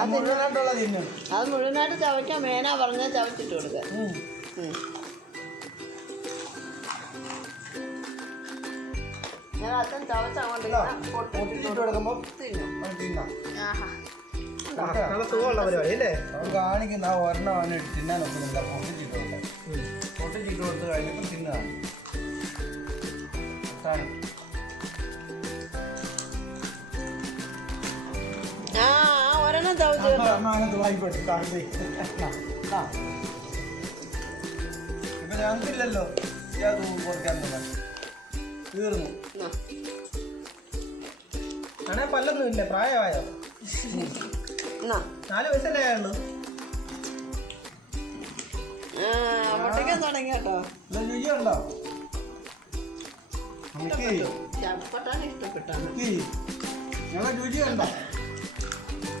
അത് മുഴുവനായിട്ട് ചവയ്ക്കാൻ മേനാ പറഞ്ഞാൽ ചവച്ചിട്ട് കൊടുക്കുക. ഞാൻ അച്ഛൻ ചവച്ചങ്ങോട്ട് കാണിക്കുന്ന ആ ഒരെണ്ണം അവന് തിന്നാനൊക്കുന്നില്ല. പൊട്ടിച്ചിട്ട് കൊടുത്ത് കഴിഞ്ഞപ്പോൾ തിന്നതാണ്. ഒരെണ്ണം ചവച്ചു ഇപ്പൊ ഞങ്ങൾക്കില്ലല്ലോ കൊടുക്കാൻ തീർന്നു. അങ്ങനെ പല്ലൊന്നും ഇല്ല. പ്രായമായോ? 4 വയസ്സല്ലേ ആയുള്ളൂ. മുട്ടയ്ക്കാൻ തുടങ്ങി കേട്ടോ. രുചിയുണ്ടോ? ഇഷ്ടപ്പെട്ടാണ് ഞങ്ങൾ രുചിയുണ്ടോ?